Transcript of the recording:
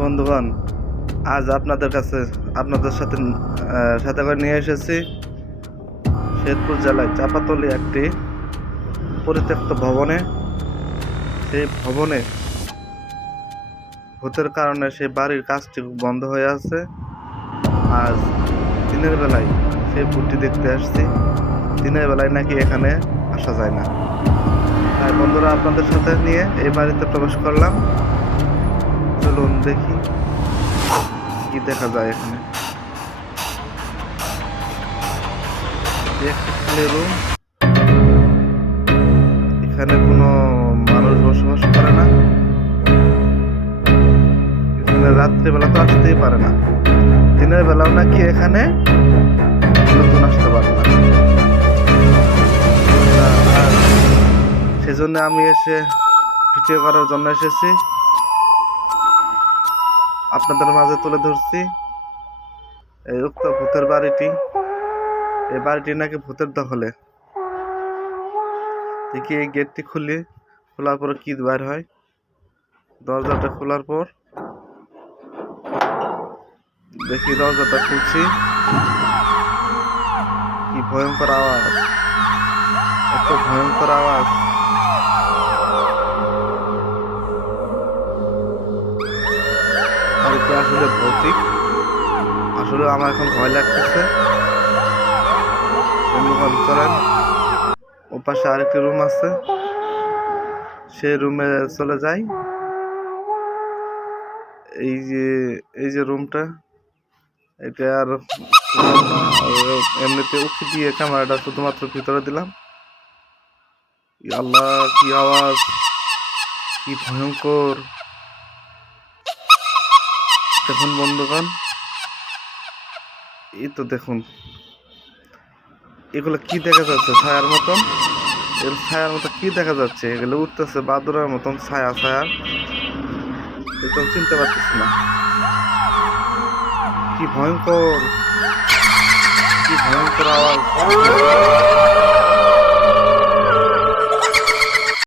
বন্ধুগণ, আজ আপনাদের কাছে আপনাদের সাথে সাথে করে নিয়ে এসেছি শেরপুর জেলায় চাঁপাতলি একটি পরিত্যক্ত ভবনে। সেই ভবনে ভূতের কারণে সেই বাড়ির কাজটি বন্ধ হয়ে আছে। আজ দিনের বেলায় সেই ভূতটি দেখতে আসছি। দিনের বেলায় নাকি এখানে আসা যায় না, তাই বন্ধুরা আপনাদের সাথে নিয়ে এই বাড়িতে প্রবেশ করলাম। চলুন দেখি কি দেখা যায় এখানে। একটি খালি রুম, এখানে কোনো মানুষ বসবাস করে না। এখানে রাত্রিবেলা তো আসতেই পারে না, দিনের বেলাও নাকি এখানে লোকজন আসতে পারে না। আর সেজন্য আমি এসে ভিডিও করার জন্য এসেছি, আপনাদের মাঝে তুলে ধরছি এই উক্ত ভূতের বাড়িটি। এই বাড়িটি নাকি ভূতের দখলে। দেখি এই গেটটি খোলার পর কি বের হয়। দরজাটা খোলার পর দেখি, দরজাটা খুলছি, কি ভয়ঙ্কর আওয়াজ, এত ভয়ঙ্কর আওয়াজ। আর এটা আসলে ভৌতিক, আসলে আমার এখন ভয় লাগতেছে। বন্ধুগণ চলেন, ও পাশে আরেকটি রুম আছে, সেই রুমে চলে যাই। এই যে রুমটা, এটা আর এমনিতে উঠে দিয়ে ক্যামেরাটা শুধুমাত্র ভিতরে দিলাম। আল্লাহ, কি আওয়াজ, কি ভয়ঙ্কর! দেখুন বন্ধুগণ, এই তো দেখুন, এগুলো কি দেখা যাচ্ছে? ছায়ার মতন, এর ছায়ার মতো কি দেখা যাচ্ছে? এগুলো উঠতেছে বাদুরের মতন, ছায়া একদম চিনতে পারতেছি না। কি ভয়ঙ্কর, কি ভয়ঙ্কর আওয়াজ!